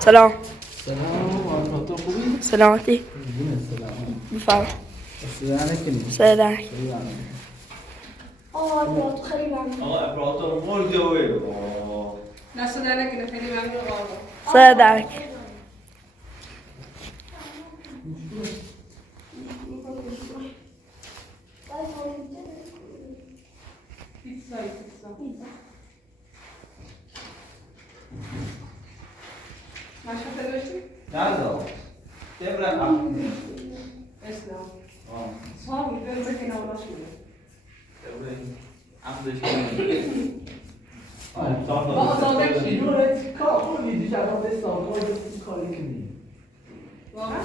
سلام. سلام آنها خوبی؟ سلامتی. سلام. بفرم. سلام کنی. سلام. آقا خیلی ممنون. آقا افراطم مول جوه. دست در نکنه خیلی ممنون آقا. سلام. پیتزا. مشهد داشتی؟ نه دار. تبرک اختی. اسلام. آه. صار می‌کنه بکنه ولا شو. تبرک عمدش. آه. صار با آزادی چی؟ نورت کار خوبی دیگه الان به سامان کاری کنی. واقعا؟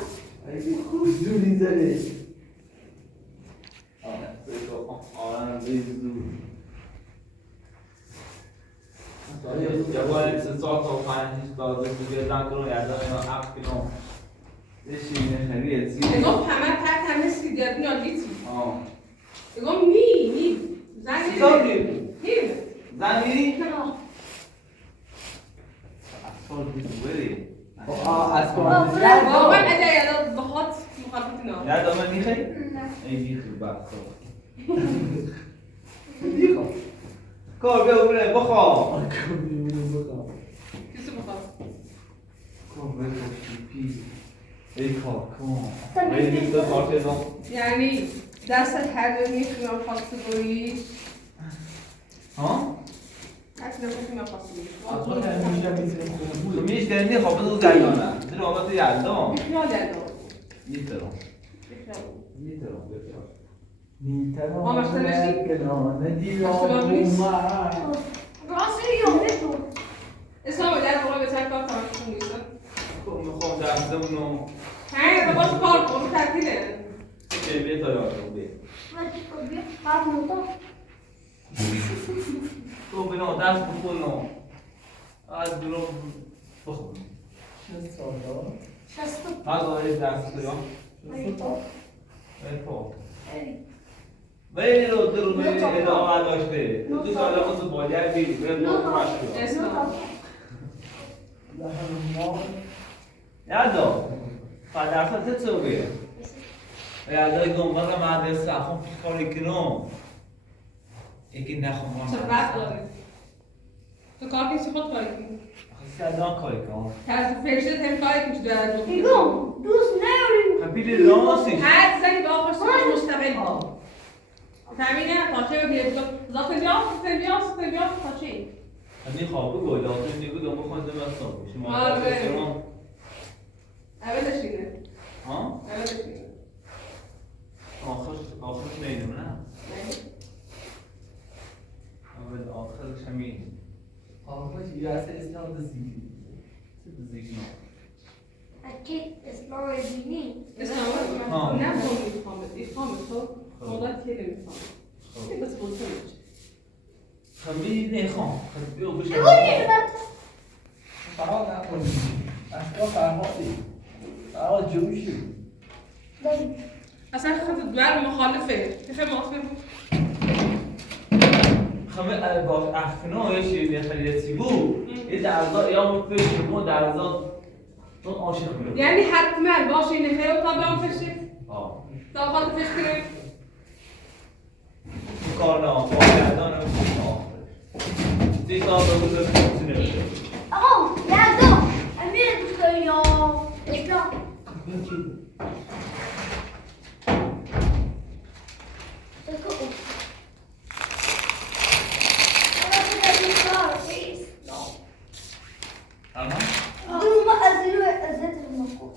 اگه خوب زوری زده. آرام بیزو. جوال سال تا پنج تا دیگه دکتر یادم اینا اپ کنم. دیشی نخریه زی. نگاه همه تک تمیز کی دیاد میاد بیتی. آه. نگاه می. زنی. سال زنی؟ نه. اصلا دیواری. اسباب. واقعا اگه یادم بخواد مخالفت نه. یادم میخوای؟ نه. ای بیخ بس. دیگه. کار بیا بره بخواه. کسی بخواد. کار بیا پی. ای کار کن. ای دیگه کار کردم. یعنی دستت هر دو میخوام خواسته بری. ها؟ کسی نمیخوام خواسته آخه بری. میشه میتونم تو میش کنی خب تو زیادانه. در آمد یادم. بیخیال یادم. میترم. بیخیال. میترم. میتونم. ما مشتری داشتی؟ نه دیوار. راستی یاده تو. اسلام در واقع به چند کار کارشون نیستن. خب میخوام دستمونو هی باش کار کن تعطیله. چه بیه تا یادم بیه. من بیا هم نوتا. تو بنا دست بخونم. از درو بخون. چه سالا؟ شستو. از آیه دست بیام. ایتا. ای تو. ای. ولی رو درو به ادامه داشته. تو سالا خود باید بی به ماش کنی. اسلام. یادم. فدرسات چه بیه؟ یادم گم مدرسه خون کاری کنم. یکی نخون چه وقت داری؟ تو کار کسی خود کاری کنی؟ سلام کاری کنم. طرز فرشته تم کاری کنی دارد بکنی. ایگو دوست نیاریم. خبیل راستی. هر زنی با آخر سرش مستقل بود. تامینه پاچه بگیرد زاتلیاس پاچه. همین خوابه گل آخر نیگو دم خواندم اصلا. شما آره. اولش اینه. ها؟ اولش اینه. آخرش میدونم نه. اول آخرش همین. آخرش یاسه اسلام دزدی. چه بزرگی؟ اکی اسلام دینی. اسلام نه بون میخوام تو خدا تیره میخوام. بس بولتون میشه. خبیل نخوام. خبیل بشه. ایگو نیمت. فرهاد نکنی. اصلا فرهادی. فرهاد جوشی. داری. اصلا خود دوار مخالفه. خیلی موافقم. خبیل باش اخنا یه چیزی خیلی بود. یه درزا یا مفیش مو درزا تو عاشق می‌شی. یعنی حتما باشه این خیلی تا به اون فشید. آه. تا خاطر فش کنیم. کار نه آخر کردن نمیشه آخر. دیگه به بزرگ نمیشه. آقا یادو. امیر دوست داری یا اسلام. بگو. اما دوم از اینو ازت مکو.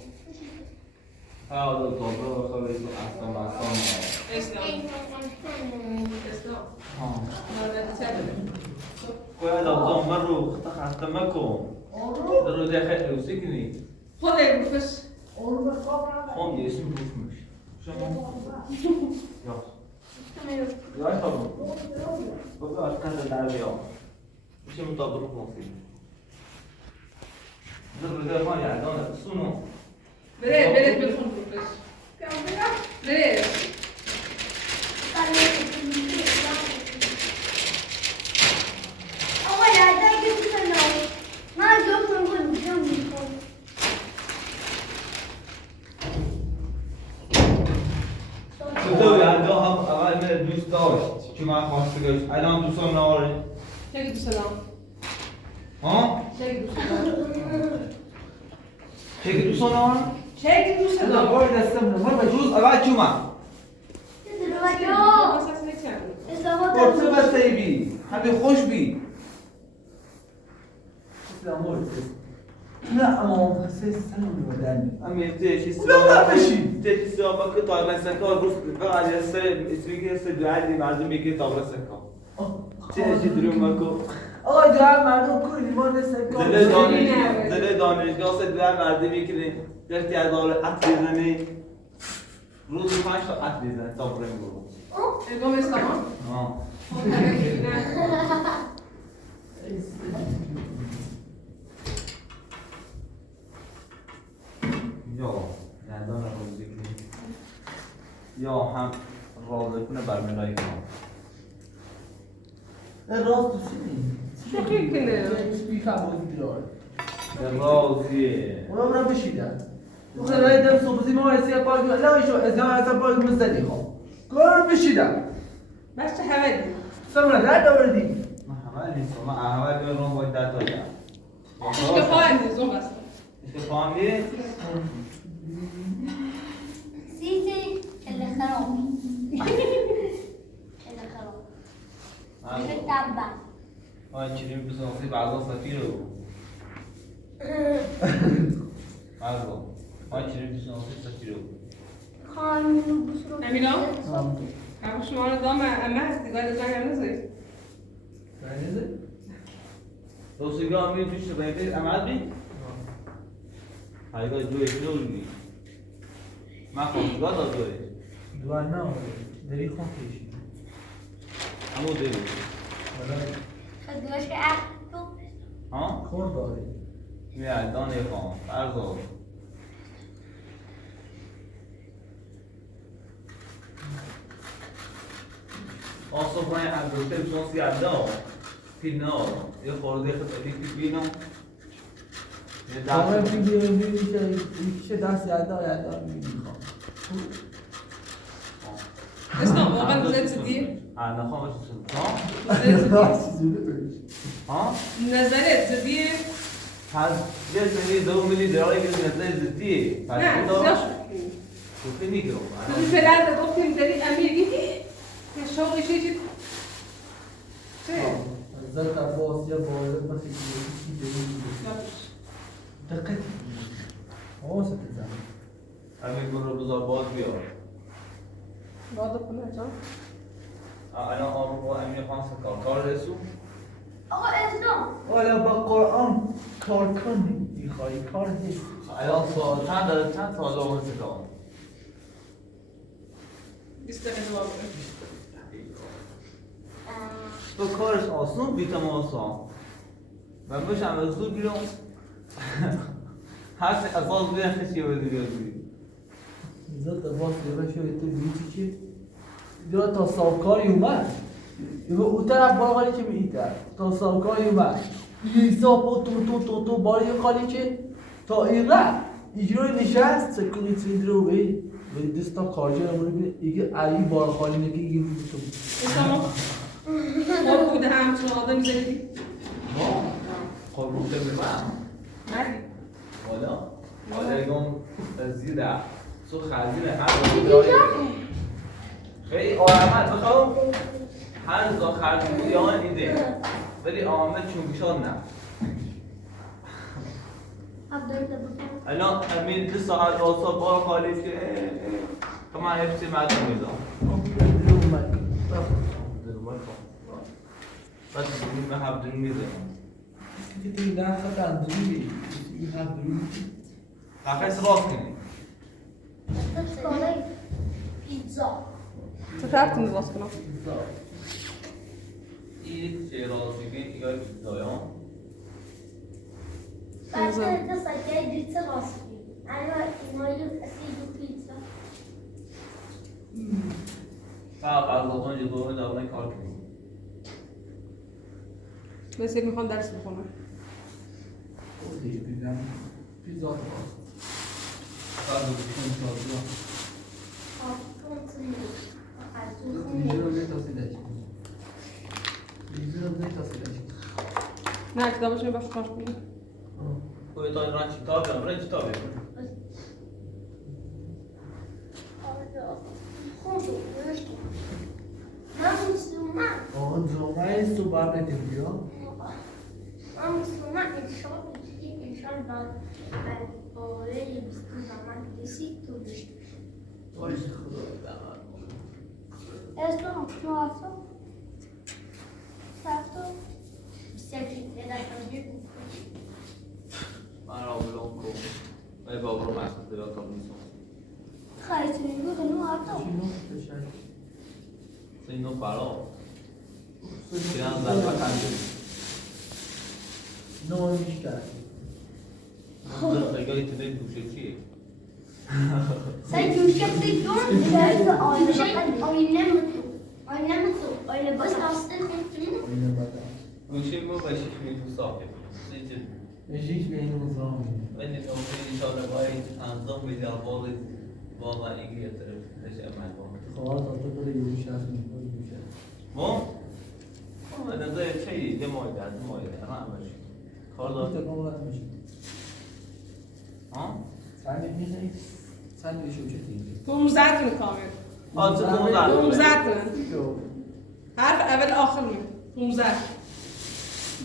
هذا الضوء خبيث أصلا اسلام. اسلام. ها ماذا تسأل؟ وهذا الضوء مرة خطأ مكم درو ده خير وسكني خود الفش. خون اسم بوشمش شما يا طبعا بقى أتكلم العربية مش مطابق مصري درو ده ما يعني أنا سنو بره بدخل الفش. بره. آقا یادو دوست نداری. من دوست ندارم. دوست داشت چون من خواستگاهش الان دوستان نداره چه دوست دارم؟ ها؟ چه دوست دارم؟ چه دوستان نداره؟ چه دوست انا دارم؟ باید دستم نمار روز اول چوما اساس نمی‌کنم. قرصه بسته بی همه خوش بی نه اما حسه سلام بدن همین تیشی ببر بشین. تیشی سلام که تا رسن کار گفت فقط سر اسمی که سر دعای مردم میگه تا رسن کار تیشی درو مکو آقای دعا مردم کلی ما نسل زل دانشگاه سر دعای مردم میکنه دستی از داره عطر بزنه روز 5 تا عطر بزنه تا بریم برو الگام اسلام آه یا دندان روزی کنی یا هم رازه کنه بر ملایکه راست تو چی؟ شوخی کنه. بیفهم بازی بیار رازیه اونا برم بشیدن زرای در صبحی ما ایسی پاک لا ایشو ازنا ایسا پاک مزدی خواه کار بشیدن بس چه حوادی؟ سمنا رد آوردی من همه نیستم من اول بیار رو باید در تایم اشتفاع نیزم بستم. اشتفاهم بیه سيتي اللي خرب اللي خرب مش التعبة آن چیزی بسناسی بعضا سفیر رو بعضا آن چیزی بسناسی سفیر رو خان بسرو امینا؟ همون شما رو دام امه هستی گاهی دزنگ هم نزدی؟ برنیزه؟ دوستگاه میری توش باید عمل بی؟ هایگاه دوی کلو بی من خواستگاه داد دوی دوار نه داری خواه کشی همو دوی خدوش عقدو ها؟ خور داری میاد دانه خان فرزاد آصفهای انگشته بسناسی عبدا پینا یه خورده خطبی پینا یه دامه دست میشه دست یادا میخوام اسلام واقعا روزت زدی؟ نخوام ها؟ ها؟ نظرت زدی؟ پس یه سنی دو ملی درایی که نظر زدیه پس نه خدا زیاد شدی. شوخی میگیرم تو پدر گفتیم داری امیری که شوقی چی چه؟ زد عباس یا باید بخی دقیق حواست زن همین گل رو بذار باز بیار باید کنه جان الان آروم با امیر خان کار رسو آقا اسلام حالا با قرآن کار کنی میخوایی کار نیست الان چند داره چند سال اون سکان 20 دقیقه جواب بده تو کارش آسون بیتم آسان من بشم از دور بیرم هست اساس بیان خشی و دیگر بیرم زد عباس یه شوی تو بیتی که دیگه تا سابکاری اومد او طرف باقالی که میتر تا سابکاری اومد ایسا با تو باری قالی که تا این رفت ایجروی نشست سکونی سیندرو به دستا کارجه رو ببینه ایگه ایی بار خالی نگه ایگه بیتو اسلام خوب بوده همچون آدم زدی؟ خب بوده بمیم مردی حالا اگم زیده سو خزینه هر خیلی آرامت بخوام هر زا خرج بودی آن ایده ولی آمد چونگشان نه عبدالله بفهم الان همین 2 ساعت آسا بار خالی که کمان هفته مردم میدم بس بودیم من هفته میدم که توی نفت اندروی این اندروی قفص راست کنی پیتزا تو رفتیم درست کنم این چه راستی که ایگاه پیزایان بعد انت صدقه پیتزا راستی انا مايل اسيد بيتزا فقط غذاخوان جدوان دارن کار کنیم مثل میخوام درس بخونم دیگه دیدم پیزا تو فقط دوستان كنت اینجا به تاسیدش اینجا به تاسیدش نه کتابش رو باش کار کنیم. کوی تا ایران کتاب برای کتابه آن زمان تو بر نتیجه وای خدا دهان من را بلون کن ای بابا رو محسوس دیگه کام نیستم سینو برا سینو در بخنده نه بیشتر خیلی تنه دوشه چیه Sen köşkte dur, derse aynı şey oynamıyorsun. Oynamıyorsun. Öyle basit aslında konuştuğunu. گوشه ما باشیش میتون صاحب سیچه اجيك بين نظام ولی نوعی انشاءالله باید انظام به جواب واقعا اینگه طرف نشه عمل با خلاص اعتقد يوش عشان يوش ما به نظر چیه یه مایده از مایده همه همش کار انت دار كم وقت مش ها؟ ثاني مين ثاني شو شتي 15 تون کامل. آه چه 15 15 تون. شو حرف اول آخر می. 15.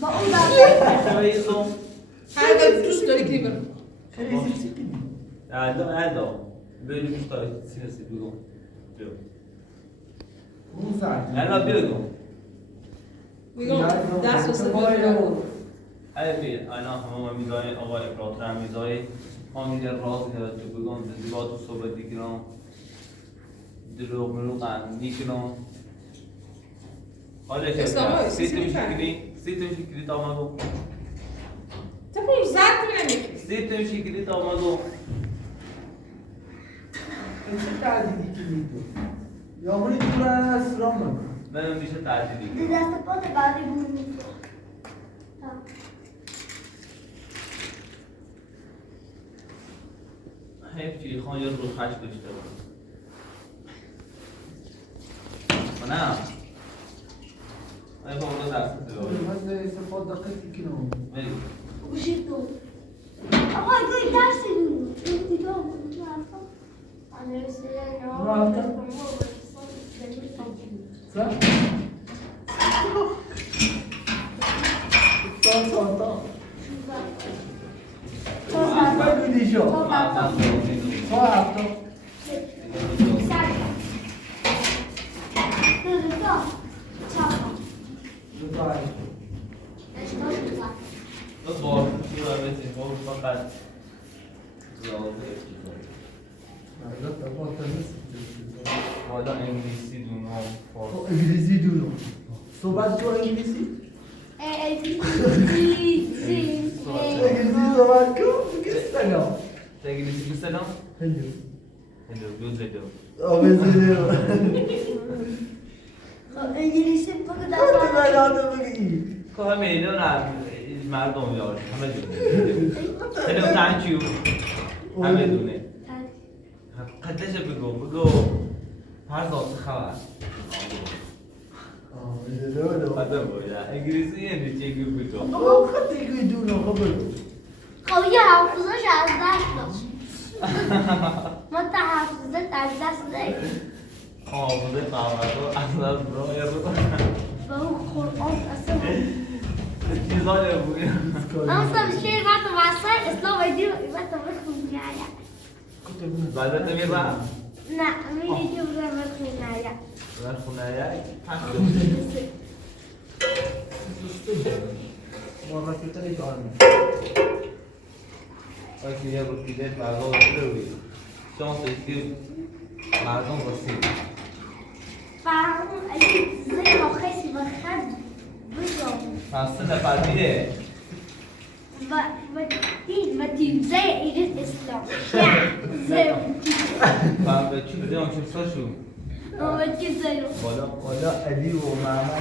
با اون بعد شاییزم هر دو دوست داری که برم. خلي يصير الدا böyle bir tane sinesi بگم مو ساعة الان بگم میگم دست واسه برم. الان الان همه میزای آقای افراطی میزای حامید راز که بگم زیبا تو صحبت دیگران دروغ مروغ نیکنم حالا چه اسلام سی تون شکلی آمدو تو 15 تون نمیگی. سی تون شکلی آمدو انت تعدي كيلو يا مريض راس رمضان من میشه تعدیلی دست پات بعدی بود میشه. حیف چی خان یا رو خش داشته بود نه ای بابا رو دست بده هذا استفاد دقيقة كيلو بگو وشی تو؟ آقا توی درسی دونو. این دیگه بود. صح؟ صح ما بدي شو صح تو بار تو بچه بار فقط حالا انگلیسی دونم فارسی انگلیسی دونو صحبت تو انگلیسی؟ انگلیسی صحبت کن بگیر سلام انگلیسی بگو سلام هلو هلو گوز هلو آبزیدو انگلیسی بگو تو بلاد بگی که همه اینا مردم یار همه دونه هلو تانکیو همه دونه قدش بگو هر ذات خبر قدم باید انگلیسی یعنی چی بگو آه خطی که دونو خبر خب یه حافظش از دست داشت ما تا حافظت از دست داریم حافظه قهوه از از برای رو با اون قرآن اصلا چیزایی بود اصلا شیر وقت واسه اسلام ایدی وقت بخون نیا بعد تو میرم نه میری که برم بخون نیا من خونه یای مرة كنت ليش عالم وقتی یه رو پیده مردم روی شانس که مردم رسید فهم اگه زی آخیسی و خد بگم پس سه نفر میره و تیم زی ایرد اسلام زی و به چی بده آنچه ساشو و چی زی ولا أبي وماما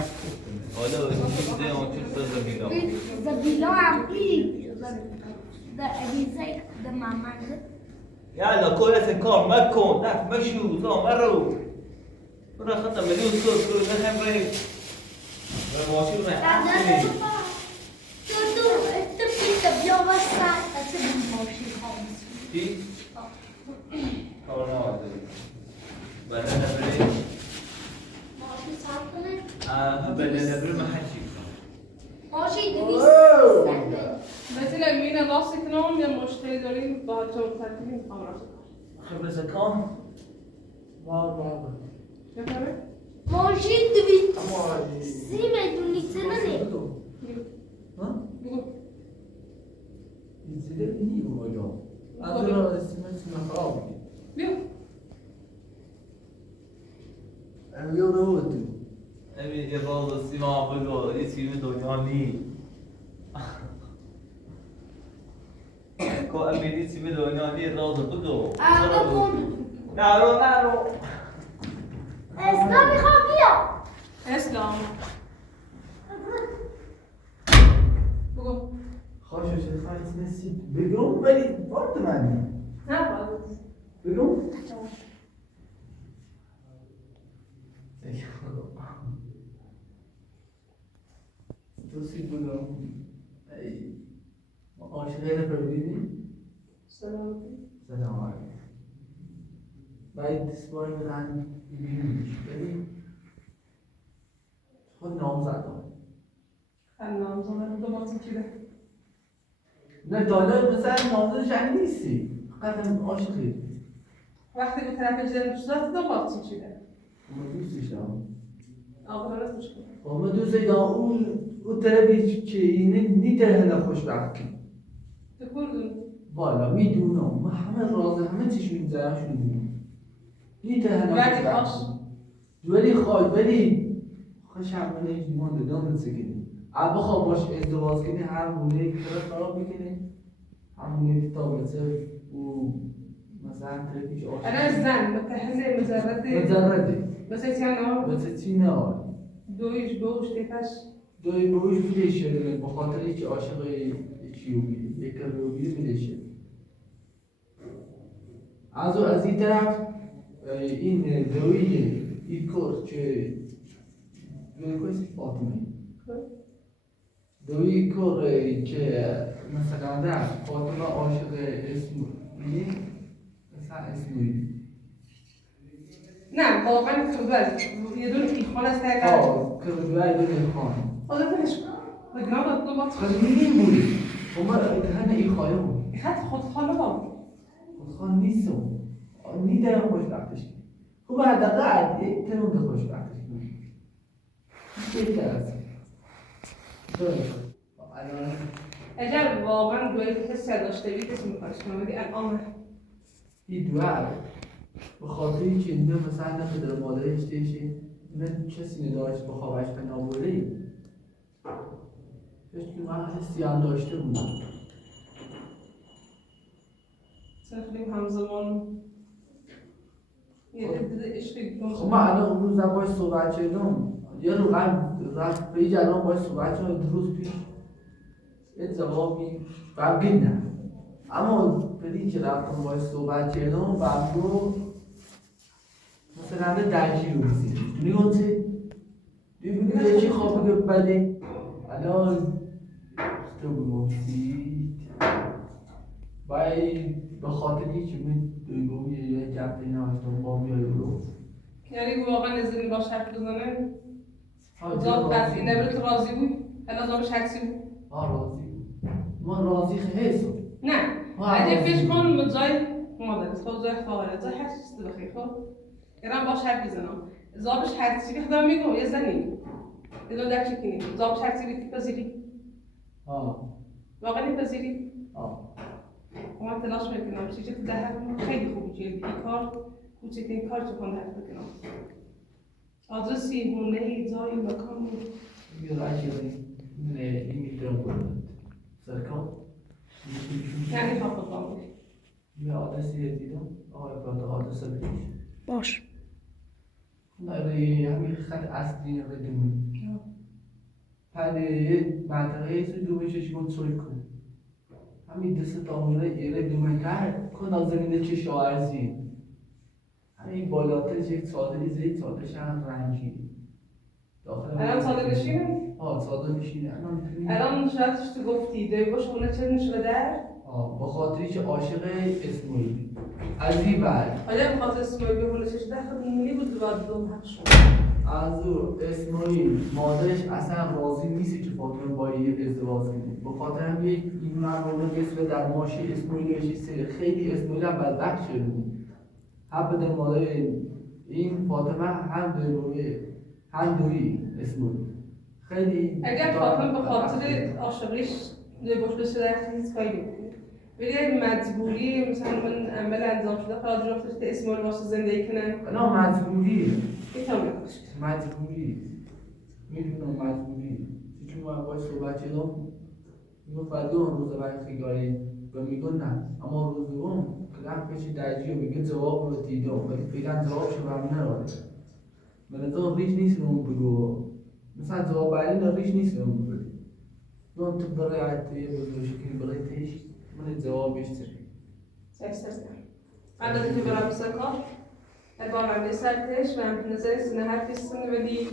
حالا به چی بده آنچه ساشو میدم زبیلا هم ای ده ابی زی ده مامان یالا کل از کار مکن دست مشو زا مرو برو خطا مليون صوت كل ده هم بري ماشي ما بعدين تو تبي بیا واسه تبي ماشي خالص في كورونا وقت بدنا بري ماشي صار کنه بدنا بري ما حد شيء ماشي واو. 200 مثل مين راسك نوم يا مشتري دارين با تو ترتیبی میخوام راسك خبر سكان ما بفهمه ماشي 200 سی بدون لیتر ها؟ بگو زیده اینی بگو از را اسمش خراب بیا بیا رو تو أبي إرادة السماع بلو يسي بدونياني كو أبي يسي بدونياني إرادة بلو نارو نارو اسلام میخوام بیا اسلام بگو خوشش خواهی نسید بگم ولی بارد منی نه باید بگم دوستی بگم عاشقه نفر ببینی سلامتی سلام علیکم باید دستباری بدن ببینیش ولی خود نامزد ها خنام زمان دو باتون چیده نه دالا مثلا نامزد جنگ نیستی فقط هم عاشقی وقتی به طرف جدن دوست داشت دو باتون چیده ما دوستش دارم آقا راست مشکل ما دوستش دارم اون طرفی که اینه نیده خوشبختی تو کردون والا میدونم ما همه رازه همه چیشون میذارم میدونم نیده ولی خوش ولی خواهد ولی خوش همونه ایمان دادم سکنی اما بخواه باش ازدواج کنی همونه که خراب میکنی همونه که تابلسه و مثلا طرفیش عاشق انا زن متهنه مزرده مجرده بس يعني بس چی نه دویش بوش تفش دوی بروش میشه به خاطر هیچ عاشق چیو بیده یک رو بیده میشه از این طرف این دوی این کار که دوی کسی فاطمه دوی کار که مثلا در فاطمه عاشق اسمو بیده مثلا اسموی نه واقعا خبر یه دونه ایخوان است که که دوی دوی خان خودتش بگناه دو بات خیلی میدیم بودی اما همه ای خواهیم خط خود خاله با خودخوان نیستم نیده خوشبختش کنی خب حداقل تنون به خوشبختش کنی بهتر است الان اگر واقعا دوی حس داشته بید اسم میخواهش کنم ولی الان این دوار به خاطر اینکه اینجا مثلا نه پدر مادرش دیشه نه کسی نداشت بخواهش به نابوره فکر که من حسی هم داشته بودم تخلیم همزمان یه دیده عشقی خب من الان اون روز باش صحبت کردم یه رو رفت پیج الان باش صحبت کردم دو روز پیش یه جوابی غمگین نه اما بدین که رفتم باش صحبت کردم بابلو مثلا درجی رو بسید نیونسه ببینید چی خواب بگه بله الان تو بگفتید باید به خاطر هیچ من دویگوی یه جبه نهاشتم با بیایی رو یعنی واقعا نزدیک باش حرف بزنه زاد قطعی نبره تو راضی بود الان زابش حدسی بود راضی من راضی خیلی نه اگه فکر کن مجای مادر خود جای خواهره جای هر چیز بخیر خب ایران باش حرف بزنم زابش حدسی بخدا میگم یه زنی اینا در چی کنیم زابش حدسی بیتی پذیری واقعا پذیری من تلاش میکنم چیزی که در خیلی خوبی جلدی این کار کوچکترین کار تو کنه حرف بکنم آدرسی هونه جایی مکان یه رای نه این میتونم کنم سرکان یعنی فقط باقی یه آدرسی دیدم آقای باید آدرس بکش باش نه همین خط اصلی ردمون بعد یه منطقه یه سوی دومه چشمون سوی کن همین دست دامونه یه ردمون کرد کن از زمینه چه شاورزی همین بالاترش یک صادری زید صادرش هم رنگی داخل الان صادر نشینه؟ صادر نشینه الان شاید تو گفتی دوی باشه اونه چه نشده در؟ به خاطری که عاشق اسماعیل از این بعد حالا بخاطر اسماعیل به حالا چش داخل ملی بود بعد دوم حق شد از او اسماعیل مادرش اصلا راضی نیست که فاطمه با یه ازدواج کنه به خاطر هم یک این مردم قصه در ماشی اسماعیل نشسته خیلی اسماعیل هم بدبخت شده بود هم به در مادر این فاطمه هم درویه هم دویی اسماعیل خیلی اگر فاطمه به خاطر عاشقیش باش بشه در هیچ کاری نمی‌کنه ولی اگه مجبوری مثلا من عمل انجام شده خواهد رفتش که اسماعیل واسه زندگی کنه نه مجبوری میتونم نکنش مجبوری میدونم مجبوری چون من باید صحبت کردم میگو فردا اون روز برای خیگاری و میگو نه اما روز دوم که رفت پیش درجی و میگه جواب رو دیدم ولی فعلا جوابشو برمی نداره به نظرم ریش نیست اون بگو مثلا جواب برای ریش نیست اون بگو دون تو برای عدیه بزرگی کنی برای تیش من جوابش تری سکسترزم بعد از اینکه برام سکار بارم سرتش و هم نظر سنه هر کسی ولی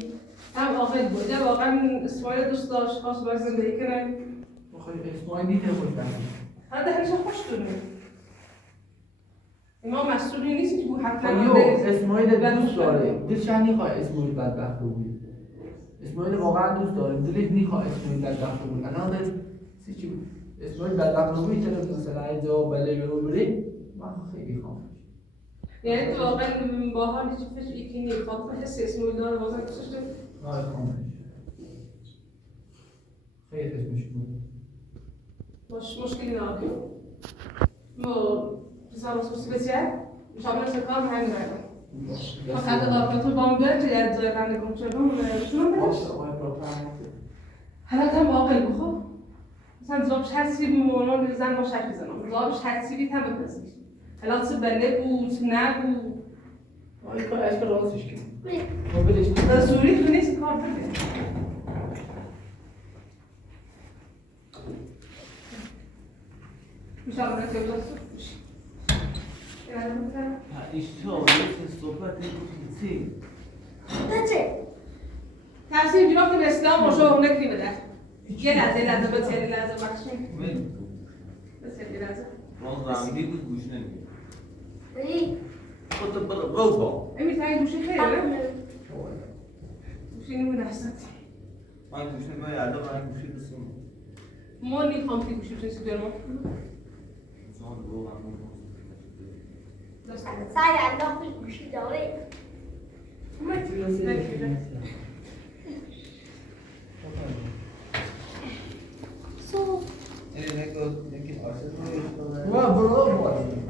هم عاقل بود یا واقعا اسماعیل دوست داشت خواست باید زندگی کنه اسماعیل دیده خوش بکنی هر دهنش خوش دونه ما مسئولی نیست که بود حتما اسماعیل دوست داره دلش هم نیخواه اسماعیل بدبخت بود اسماعیل واقعا دوست داره دلش نیخواه اسماعیل بدبخت بود الان دل چی اسماعیل بدبخت بود میتونه مثلا این جواب بله رو بری من خیلی خواهم یعنی تو واقعا با حالی چی فکر یکی نیست فاطمه حس اسماعیل داره بازم دوستش داره نه خواهمش خیلی اسمش بود مشکلی نداره ما بزرگ سوسیبتیه شامل سکار همین راه فقط آرکاتو بامبر که از جای رنده گم شدم شنو بهش حالا هم عاقل بخو مثلا زابش حسی بمونان زن با شک بزنم زابش حسی بی هم بپرسیش حالا چه بله بود نبود آی کار اشک رازش کنم ما بلش در سوری تو نیست کار بده میشه آمده که بزرگ بشی اشتباه صحبت چی؟ بچه تحصیل جناب به اسلام رو شو نکری بده یه لحظه بسیاری لحظه بخشیم بسیاری لحظه رازنگی بود گوش نمیده بری خود برو با امی تایی گوشی خیره گوشی نمونه اصلا من گوش نمیده یادا من گوشی بسیم ما نیخوام تی گوشی بسیم سیدر ما زان رو هم سعی انداخت گوشی داره سو و برو باید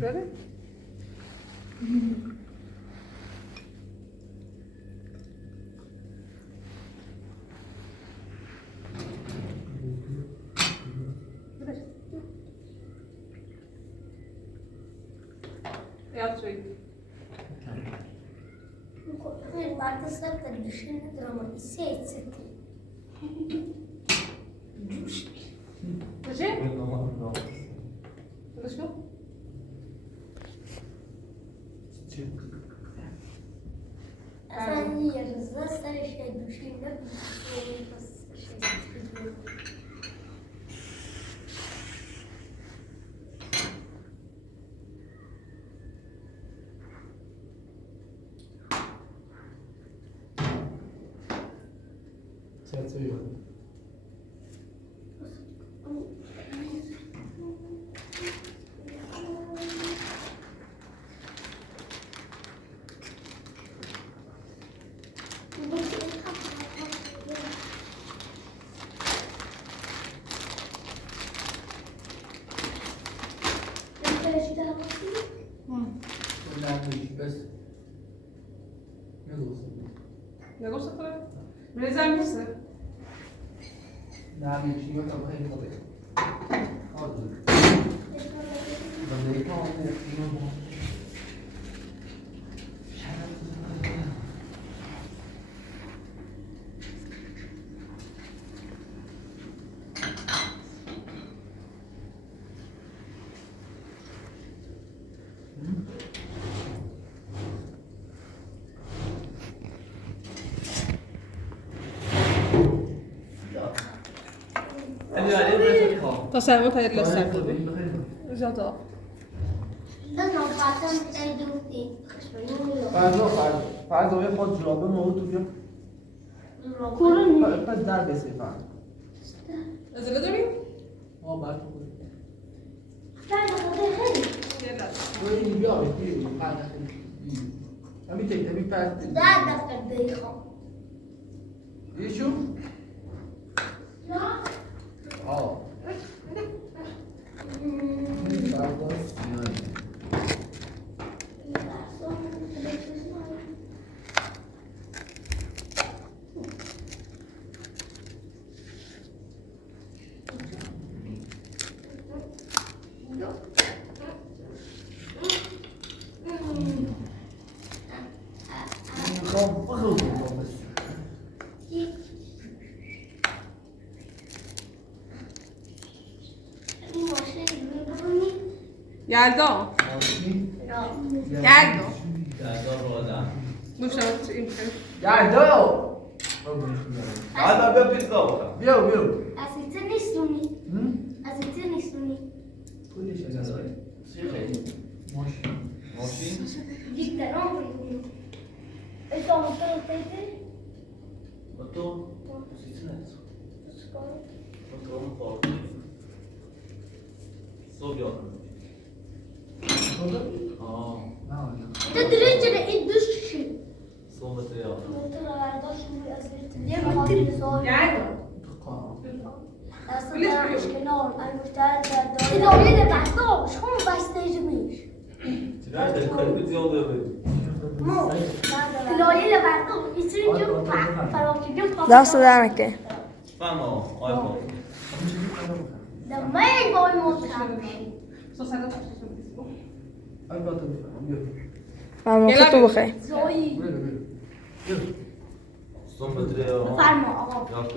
بله؟ یاد شوید خیلی وقت سر تدوشی ندارم سه ستی باشه؟ بلش کن؟ اصلا یه روزا سرش دوشی نبود چطوری؟ بس Ne gusta para? Rezem misin? نعم يمشي يوم خير طبيعي حاضر بدي يكون Ta sälmät är ledsen. Jag tar. لازم قاطم تدوتي خشبيني فرض روی خود جرابه موضوع تو بیا كورن پس در بسی فرض نزل دمي؟ بعد بعد هذا خير يلا. روی این بیا بیا بعد همین تایی همین پس ده دفتر بيخو ایشو لا Yelda. Yelda. دستا رو آدم مشتاق این بخیر. گردو بعد بیا پیتزا بخورم بیا أسيتر نسوني أسيتر نسوني کلیش اجازه داری چی خیلی؟ ماشین؟ جدا عمري إيش عم تقول و تو؟ چیزی نیست و تو هم خواهد صبح یادم آه تدري كده إيه دوش شيء صبح تیار الأولين بعدهم شلون بستجميش چرا دلخوری به زیاد ببری الأولين بعدهم يصير جنب فراكي جنب دست در نکه فهم آقا لما يبغوا يموت كامل Så sen att jag ska البته بیا من تو بخیر زوي بیا صبح تیار فرما آقا رفت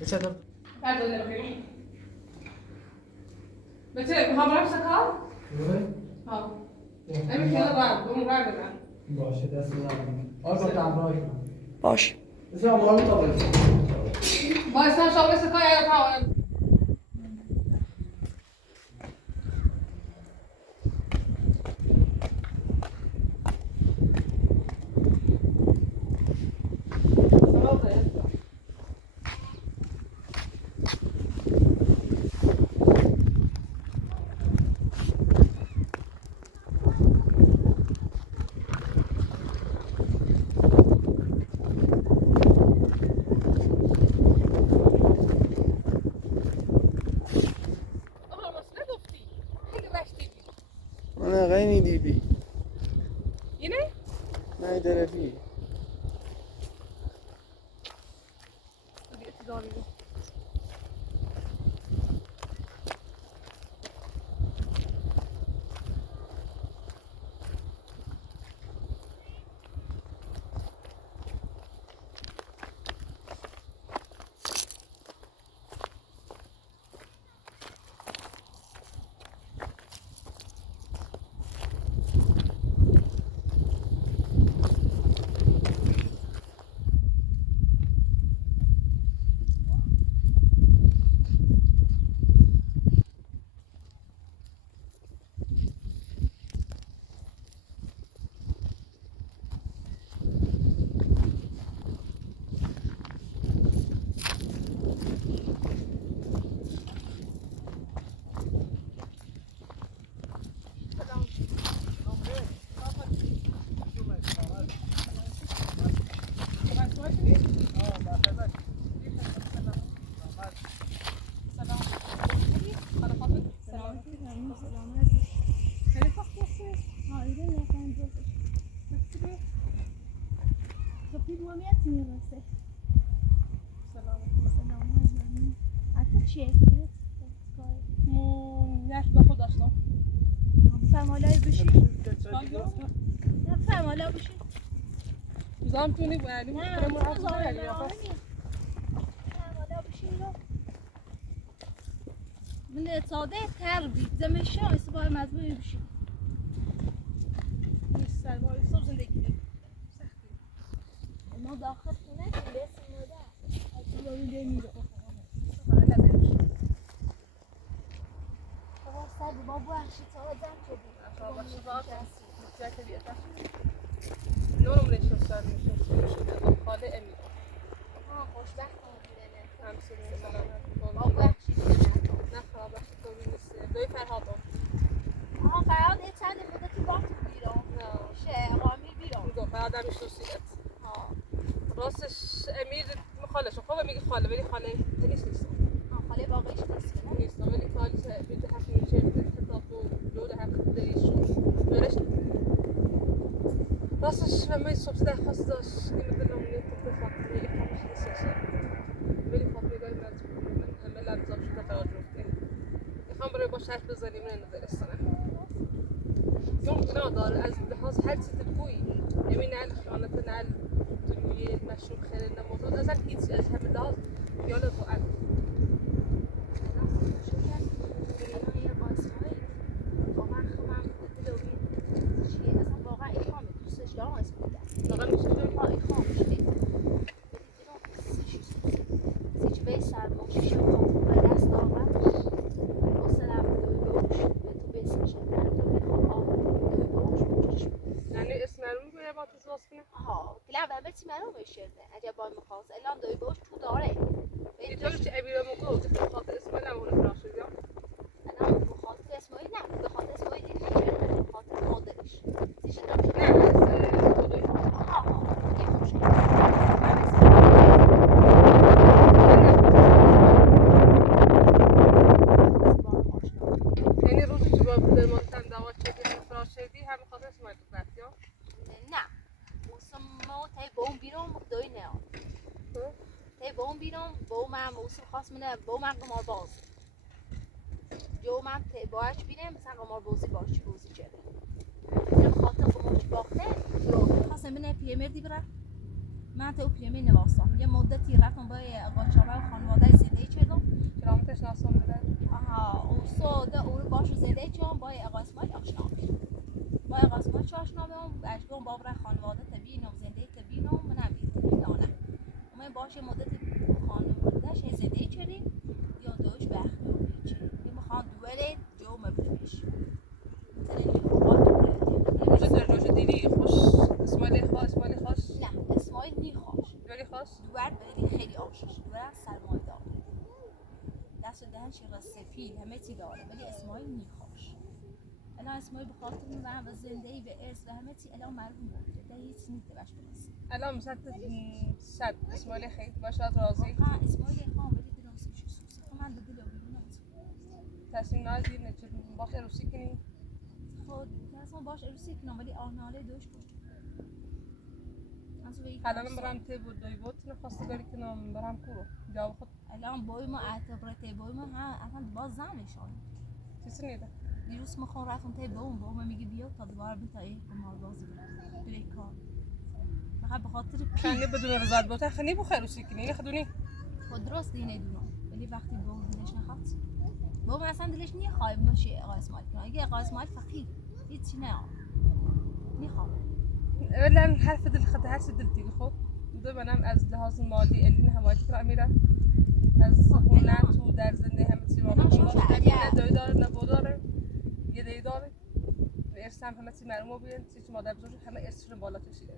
بچه بعد ولا بخير. بس هم رفت سكال؟ ها. أنا كده بعد قوم راجع. باشه دست دارم البته همراهی کنم باش بسیار مالی تا بایست باید سن شما سکای یا تا انا غيني ديدي یعنی؟ نه درفی سلامت خیلی فخته آیده نکنم دوستش بسیاری خب دومیت میرسه سلامت زمین حتی چیه؟ نش به خود داشتم فرمالای بشی نه فرمالا بشی زام تونی بودی نه فرمالا بشی رو من ساده تر بید زمشا استبای مزبوری بشی نیست سرمایه صبح زندگی ما داخل خونه لیست مورد از لولی میره سر بابا اخشی تا زن شدی نورم نشستن شده خاله امی خوشبخت بودنه همسوری سلامت بابا اخشی نه خواب تو نیست دوی فرهادم فرهاد چند مدتی باید بیرون شه قامی بیرون میگم فرهادم میشناسیت راستش امیر خاله شو خوبه میگه خاله ولی خاله تنیس نیست خاله واقعیش نیست ولی خاله بیت حق میشه خطاب و جود حق دلیشو ولش راستش من صبح درخواست داشت این بدونم نیت بخاطر یه خاموش نیست ولی خاطر میگه من عمل ابزار شده قرار گرفته میخوام برای باش حرف بزنیم من نظرستانه يمكن أقدر لحاظ حادثة الكوي يمين على خيانة على الدنيا المشروب خير الموضوع ده زين كيس أزهم اللحاظ يلا فوقات يعني اسمعوا يا بعض الزواسكنا ها كلام بس ما له مش عجب المخاص الا عنده يبوش تو داره يتولش أبي لما قلت خاطر اسمه لا ولا فراش اليوم انا بخاطر اسمه نعم بخاطر اسمه نعم بخاطر خاطرش تيجي يعني روزي تبغى بدل ما تنداوت شدي فراش شدي هم خاطر اسمه تبغى نه موسم تای با اون بیرون مقداری نه تای با اون بیرون با اون من موسم خاص منه با اون من قمار باز جو من تای باش بیرم مثلا قمار بازی باش بازی چه من خاطر قمارش باخته خاص منه پیامردی بره من تا پیامی نواسم یه مدتی رفتم با قاچاقه و خانواده زنده چردم كلامتش ناصم بدل آها و ساده او باش زنده چم با اقاسمای آشنا با اقاسمای آشنا بودم اجبارم بابر خانواده تبینم زنده تبینم منم ایتونه من باش مدتی خانواده‌اش زنده چردیم یا دوش بخیاری چردیم میخوام دوره جو مبلش روزي درجة ديني خوش اسماعيلي خاص نه اسماعیل نیخواش ولی خاص دوار بری خیلی آشش دوار سرمایه داره دست و دهنش سفید همه چی داره ولی اسماعیل نیخواش الان اسماعیل به خاطر میبرم و زندگی به ارث و همه چی الان مرحوم بود ده هیچ نیست باش برسه الان مثلا صد اسماعیلی خیلی باشد راضی واقعا اسماعیل خان ولی درستش سوسه خب من دو دل بیرون تصمیم نداری نچه باش عروسی کنی خود اصلا باش عروسی کنم ولی آناله دوش بود الان برام تی بود دوی بود نخواستگاری کنم برام کورو جواب خود الان بای ما اعتبار تی بای ما ها اصلا باز زنشان چیزی نیده دیروز میخوام رفتم تی بابا میگه بیا تا دوباره بتایی قمار بازی بری کار فقط به خاطر خنی بدون رضایت بود خنی بو عروسی کنی نخدونی خود درست دی ندونم ولی وقتی بابا دلش نخواد بابا اصلا دلش نمیخواد باشه آقا اسماعیل کنه اگه آقا اسماعیل فقیر هیچی نه میخوام ولا حرف دل خد هرچی دل تیگه خب دو منم از لحاظ مالی الین هوایی کرا میره از خونت و در زنده همه چی واقعا نه دوی داره نه بو داره یه دی داره ارث هم همه چی معلومه بیان چیزی مادر بزرگ همه ارثشون بالا کشیده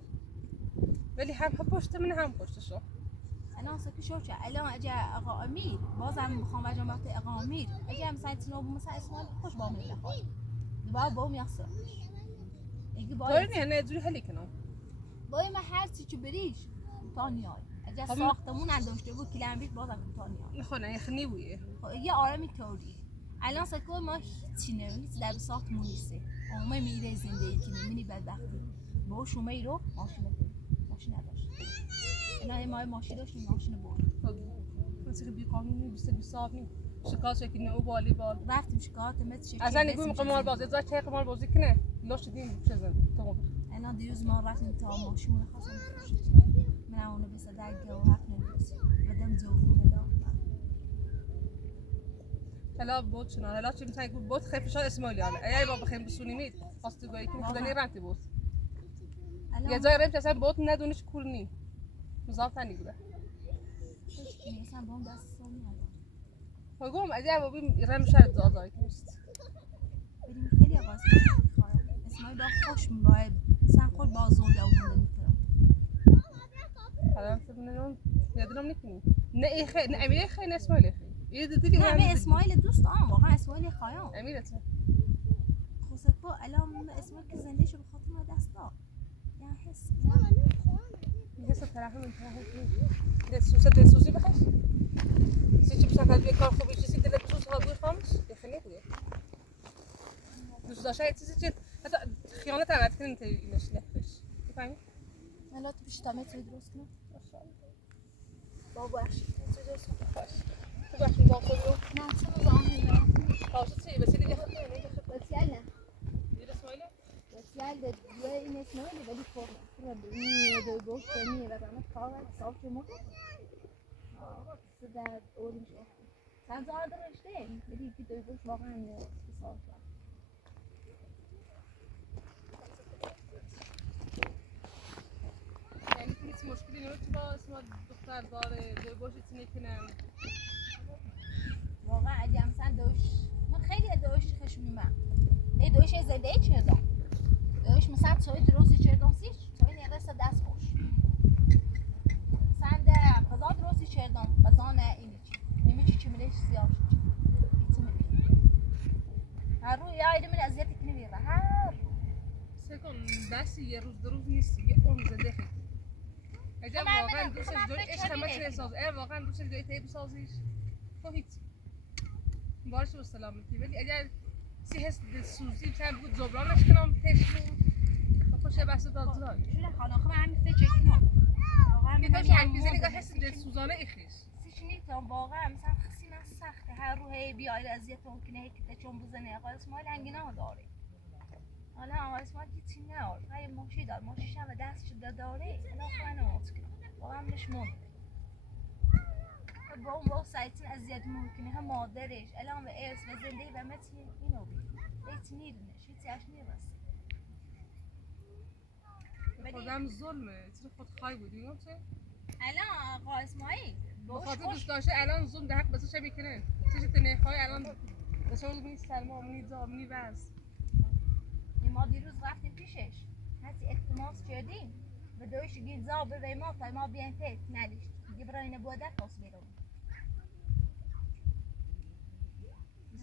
ولی هم پشت من هم پشتشو الان سکی شوچه الان اگه آقا امیر بازم میخوام اجا وقت آقا امیر اگه مثلا تینو مثلا اسماعیل خوش با من نخواد دوباره با میخسر اگه باید کاری نه جوری حلی کنم باید ما هر چی چه بریش تانیای اگه ساختمون انداشته بود کلم بیت بازم تانیای نخونه یخنی بویه یه آرامی طوری الان سکو ما هیچی نمی‌دونی در ساختمون نیسته ما میره زندگی که می‌بینی بدبختی با شما رو ماشین نداشت اینا ما ماشین داشتیم ماشین برد مثل بی قانونی بیست صاحبی شکایت شکلی او والیبال رفتیم شکایت مت شکلی اصلا نگویم قمار بازی ازش چه قمار بازی کنه لاش دیم چزن تو الان دیروز ما رفتیم تا ماشین خواستم من اونو به صدق و حق نمی‌رسید بدم زورو بلا هلا بود شنو هلا چی میتونی گفت بود خفشان اسماعیلی حالا اگه بابا بخیم بسونی مید خواست گویی که خدا نیرنتی بود یه جای رفت اصلا بود ندونیش کول نی مضاف نگیره میسن با اون دست سامی ندارم گفتم اگه بابی رم شهر زازای نیست بریم خیلی آقا اسماعیل با خوش میباید مثلا خوش با زود یا اون نمیتونم حالا نمیدونم یادم نکنی نه ایخه نه امیره خیلی نه اسماعیل خیلی یه دیدی نه به اسماعیل دوست واقعا اسماعیل خایام امیره چه خصوصا با الان اسماعیل که زنده شو به خاطر ما دست داد یعنی حس یه سه طرف من طرف دسوزی بخش چی بساعت بیه کار خوبی چیزی دلت دوست ها گوش خامش خیلی خوبه دوست داشته چیزی چه حتی خیانت هم کنین تا اینش نخش میفهمی الان تو بیشتر میتونی درست کنم بابا اخشی تو درست کنم باش تو باش مزاحم رو نه تو مزاحم باشه چی بس دیگه خود نمیده بسیال نه یه اسماعیل بسیال ده دو این اسماعیل ولی فرم این دو گوش کنی و زمان کار صاف شما در اولش آخر چند زار داشته ولی که دو گوش واقعا صاف شد یعنی که هیچ مشکلی نمیشه با اسم دختر داره دوی باشه چی نکنم واقعا اگه مثلا دوش من خیلی دوش خشمی من ای دوش زنده چه دام دوش مثلا توی درستی چه دام سیش توی نرسه دست خوش مثلا در قضا درستی چه دام بزان اینی چی نمیچی چی ملیش سیاه هر روی یا ایده من ازیتی کنی بیره هر سکن دست یه روز دو روز نیست یه عمر زده خیلی اگه واقعا دوستش دوی عشق همه ساز واقعا دوستش دوی تیب سازیش تو هیچ باشه و سلامتی ولی اگر سی حس دلسوزی مثلا بود جبرانش کنم تشمون خوشه بحث داد زرای شده خانه خب همین فکر کنم واقعا میگم که حرفی نگاه حس دلسوزانه ایخیش سیچ نیستم واقعا مثلا خیلی من سخته هر رو هی بیاید اذیت ممکنه هی چون بزنه آقا اسماعیل انگینا داره حالا آقا اسماعیل هیچی نداره فقط ماشی داره ماشیش هم دستش داره الان خواهی نماز کنم واقعا منش مونده با اون با سایتین اذیت ممکنه هم مادرش الان به ارث و زندگی و متی اینو بی هیچ نیرنش هیچ اش نیرسه خودم ظلمه چرا خودخواهی بود میگم چه الان آقا اسماعیل بخاطر دوست داشته الان ظلم ده حق بسه چه میکنه چه تنخواه الان بسه اون بینی سلما منی زا منی وز ما دیروز رفتیم پیشش هستی اختماس کردیم و دویش گید زا به ما تا ما بیاین فکر ندیشت دیگه برای نبوده کاس بیرون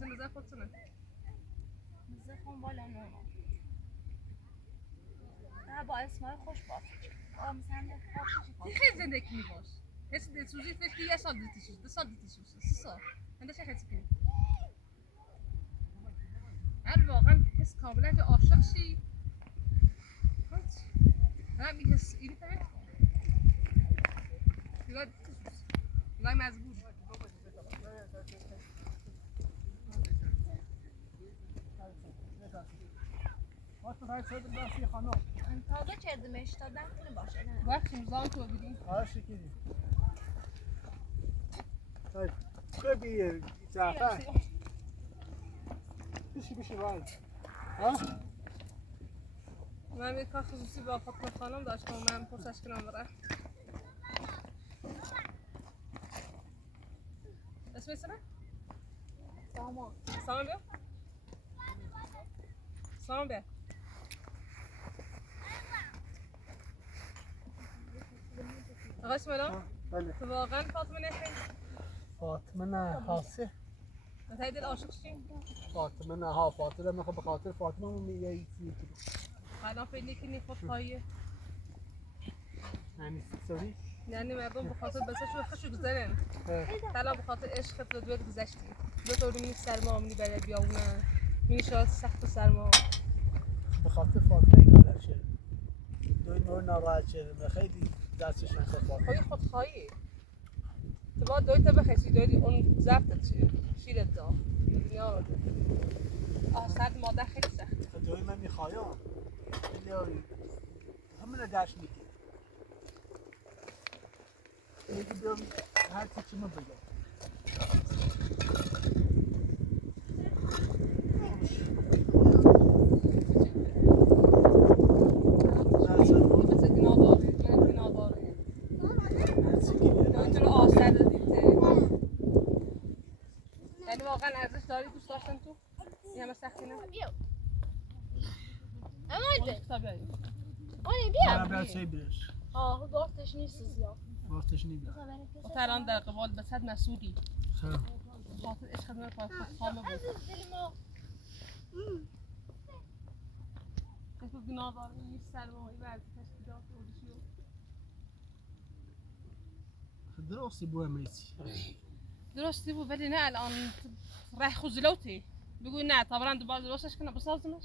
مثل نظر خودتونه مزه خون بالا نونو نه با اسماعیل خوش باشه با مثلا خوشش خیلی زندگی میباش حس دلسوزی فکر که یه سال دیتیشوز دو سال دیتیشوز سه سال من چه حسی کنی هر واقعا حس کاملا که عاشق شی هم این حس اینی فهمت دیگه دیتیشوز لای مزبور تازه چردمش تا دفتر باشه نه وقتی مزان تو بودیم شکلی ببین جعفر بشی باید من یک کار خصوصی با فاطمه خانم داشتم و من پرسش کنم برای اسم ایسانه؟ سامان بیا سامان بیا آقا اسمالا بله تو واقعا فاطمه نخیر فاطمه نه حاسه متای دل عاشق شیم فاطمه نه ها فاطمه میخواد به خاطر فاطمه اون میگه چیزی الان فکر کنی خود خواهیه یعنی سوری یعنی مردم به خاطر بسشون خوش گذرن طلا به خاطر عشق تو دوید گذشتی دو تا رومی سرما منی برای بیاونه منی شاید سخت سرما به خاطر فاطمه کار شد دوی نور ناراحت شد خیلی دستشون صفات خواهی خودخواهی تو باید دوی تا بخشی دوی اون زبطت چیه شیرت دا دنیا رو ده سرد مادر خیلی سخته دوی من میخوایم همه درش میگه میگه بیام هر چی من بگم یعنی واقعا ارزش داری دوست داشتن تو؟ این همه سختی نه؟ بیا برای چه بیش وقتش نیست زیاد وقتش نمیاد و تران در قبال به صد مسئولی خب خاطر عشق من خود خامه بود کسی گناه داره این سرمایی ورزی تشکیلات اودیشیو درستی بو میسی درستی بود ولی نه الان راح خزلوتي بيقول نه طبعا دوباره درستش کنه بسازمش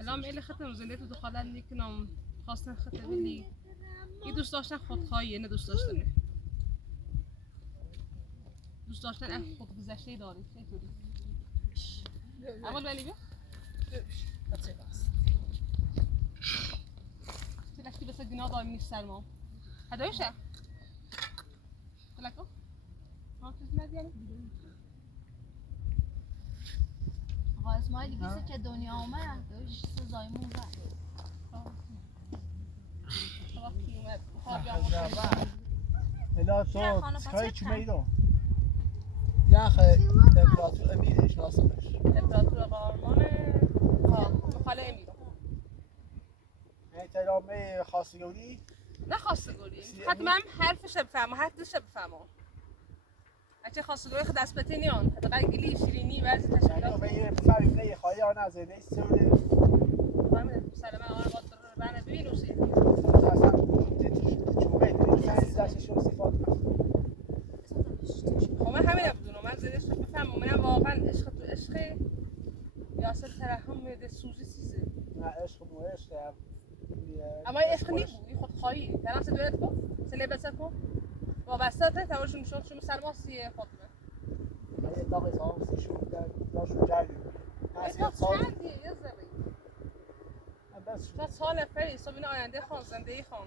الان ایلی ختم زنده تو دخالت میکنم خواستن ختم ولی این دوست داشتن خودخواهیه نه دوست داشتنه دوست داشتن خود گذشته داری چطوری اول ولی بیا تلکی بس گناه داری نیست سلمان هدایشه تلکو ها چیز ندیانی آقا اسماعیلی بیسه که دنیا آمد دوش سزایمون رفت وقتی اومد الا تو سکای چی میدون یا خیلی امپراتور امیرش ناسمش امپراتور قهرمان مخاله امیرو یعنی ترامه خواستگاری نه خواستگاری حتما حرفش بفهمم حرفش بفهمم اگه خواستگاری خود دست بته نیان حداقل گلی شیرینی بعضی تشکیلات به بفهمیم نه خواهی آن از نه سوره سلام آقا با رنه ببین اوسی اصلا چوبه دیگه دستشون صفات خب من همین بدونم من زیرش بفهمم منم واقعا عشق تو عشق یاسر ترحم میده سوزی چیزه نه عشق مو عشق اما عشق نیست خودخواهی در اصل دویت کو سلی بسر کو وابسته تا تماشون شون سرماسیه فاطمه یه داغ سام سیشون داشون جاری نصیحت چندیه یه ذره بس تا سال فری صبح این آینده خان زندگی خان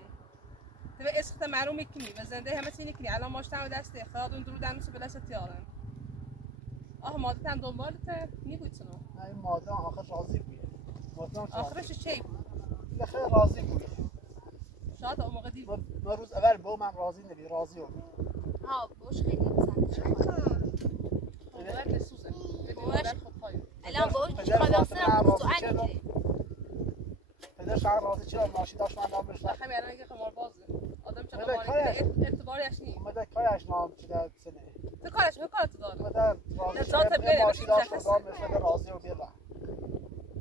تو به عشق معلوم میکنی و زنده همه چی میکنی الان ماشتم دست اخراج اون درو دنسو به دست تیارن آها مادت هم دنبالته میگویتونو این مادام آخر راضی بود مادام آخرش چی بود؟ خیلی راضی بود شاید اون موقع دید ما روز اول با من راضی نبی راضی بود ها باش خیلی باید نسوزه باش خودخواهی الان باش خلاصه موضوع پدرش هم راضی چرا ماشین داشت من نام بشتم همین الان اگه خمار بازه آدم چه قماری اعتباریش نیست اومده کارش نام شده سنه تو کارش به کارت داره اومده راضی ذات شده بره ماشین داشت بشه نام بشده راضی و بیره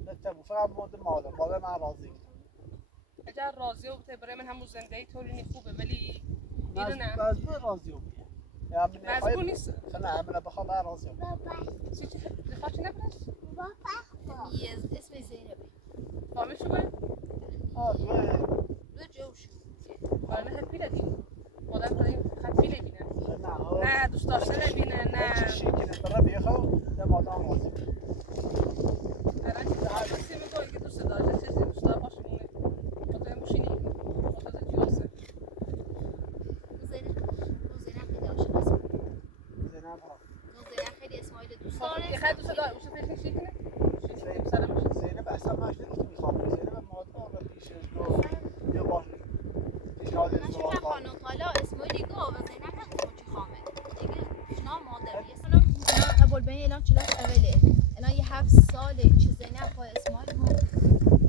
نتبو فقط مورد مادر من راضی اگر راضی و برای من همون زندگی طوری خوبه ولی اینو نه مجبور راضی و بیره مجبور نیست نه من بخوام من راضی و چی بخواه چی نبرش؟ اسم زینبه فاهمه شو باید؟ دو جوشو بارنه هر پیله دیم مادر تا این خط پیله بینه نه دوست داشته نبینه نه چی که نتبره بیخوا نه مادام راضی الان که هر کسی میگه که دوست داره چیزی دوست داره باشه مونه خاطر این بوشینی خاطر کیاسه زینب خیلی عاشق اسم زینب ها زینب خیلی اسماعیل دوست داره یه خیلی دوست داره اوشه پیشنی چی کنه؟ سلامش زینب اصلا ماش نمیتونی میخوام زینب مادام رو پیشش گفت بیا باشه پیشنهاد من ازدواج شکر کن خانم حالا اسماعیلی گفت و زینب نگفت چی خامه دیگه پیشنهاد مادریه الان ابوالبنی الان چلاش اوله الان یه 7 ساله چه زینب با اسماعیل بود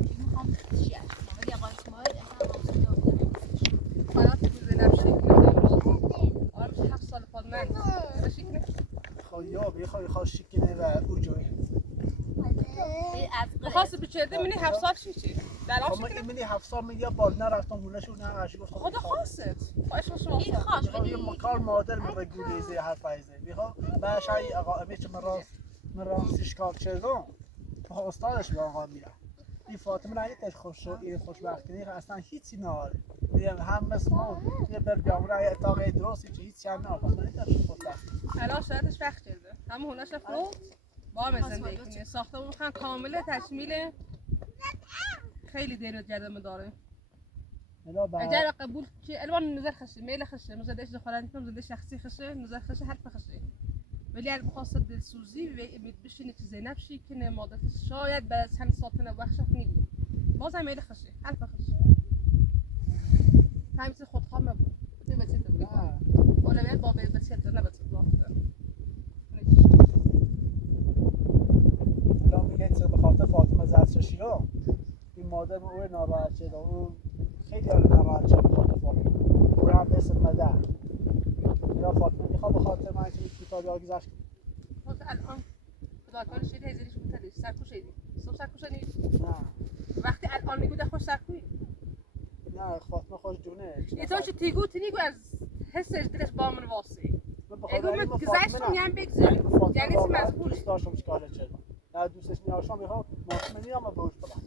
که میخوام چیه ولی آقا اسماعیل اصلا راضی نبوده خلاص تو زینب شکل آره میشه 7 سال پاد من شکل خواهی بخوای شکنه و اوجوی از بخواست بچرده منی 7 سال چی در خب من ایمنی 7 سال میگه باز نرفتم هونشو نه هرچی گفتم خدا خواست خواهش با شما این خواش میخوام یه مکار مادر من گولیزه هر فایزه میخوام باش های آقا امیچ من راستش کار چردم تو استادش به آقا میرم این فاطمه نیتش خوش شد این خوشبختی نیست اصلا هیچی نداره میگم هم مثل ما یه بر بیامره اتاقی درستی هیچی هم نه فاطمه نیتش خوشبختی الان شاید وقت کرده همه هونش فروت با هم زندگی کنه ساختمون میخوان کامل تشمیل خیلی دیر جدم داره اگر قبول که الان نظر خشه میل خشه نظر ايش دخلان کنم نظر شخصی خشه نظر خشه حرف خشه ولی از بخواست دلسوزی و بشینه که زینب شی کنه مادرش شاید بعد چند ساعت بخشت نیست بازم میل خشه حرف خشه همین خودخواه مبود تو بچه تو بگم اولویت با بچه تو نه بچه تو الان میگه چه به خاطر فاطمه زرتشتی ها این مادر او ناراحت شد او خیلی ناراحت شد به خاطر فاطمه او هم بس مادر اینا فاطمه میخواد به خاطر من که کتابی ها گذاشت خود الان خداکار شید هزاریش بودتش سرکوشیدی صبح سرکوشنی نه وقتی الان میگو خوش سرکوی نه فاطمه خوش جونه یه تو چه تیگو تنیگو از حسش دلش با من واسه اگه من گذشت میام بگذارم یعنی چی مجبور دوست داشتم چیکار چه نه دوستش میاشم میخوام مطمئن نیام باش بدم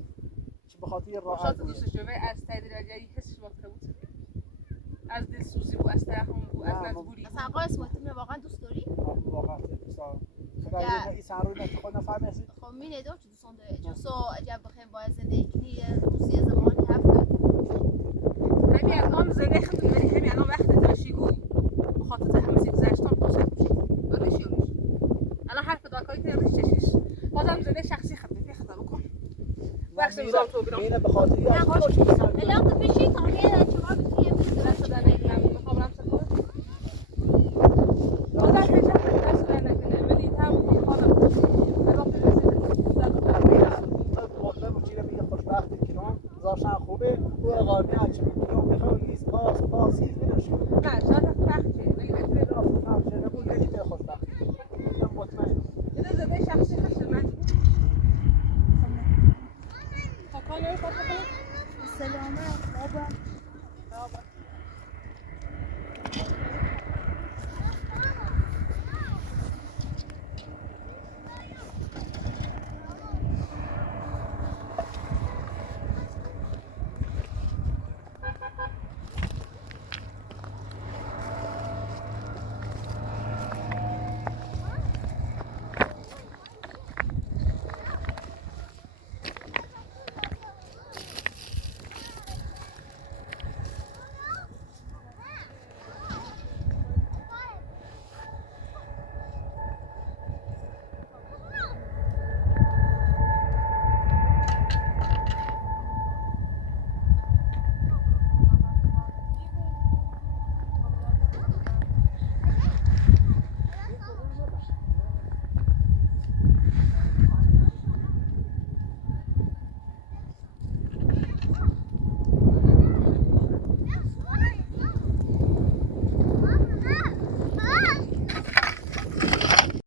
چه به خاطر راحت شاید دوستش جو از تای درجه حسش واقع بود از دلسوزی و از ترحم و از مجبوری مثلا آقا اسمت من واقعا دوست داری؟ واقعا دوست دارم خدا این سر رو نتخو نفهمی خب می‌دونی چه دوست داری چون سو عجب بخیر با زندگی کنی روزی زمانی هفته همین الان زنده خودم ولی همین الان وقت داشتی گوی بخاطر همه چیز گذشتم باشه ولش یوش الان حرف داکایی که ریش چشش بازم زنده شخصی خدمتی خدا بکن وقت میذارم تو برام اینه به خاطر نه خوش الان تو بشی تا که چهار بگی دست دادن نمیدونم میخوام رم سکر بازم پیشم دست دادن نکنه ولی هم خانم الان خوشبختی کنم زاشن خوبه او اقامی هرچی میکنم میخوام لیست پاس هیچ میدوشم نه شاید وقته ولی بهتره نه شده بود خیلی خوشبختی من مطمئن یه زنده شخصی خشه من تا کار نمی سلامت بابا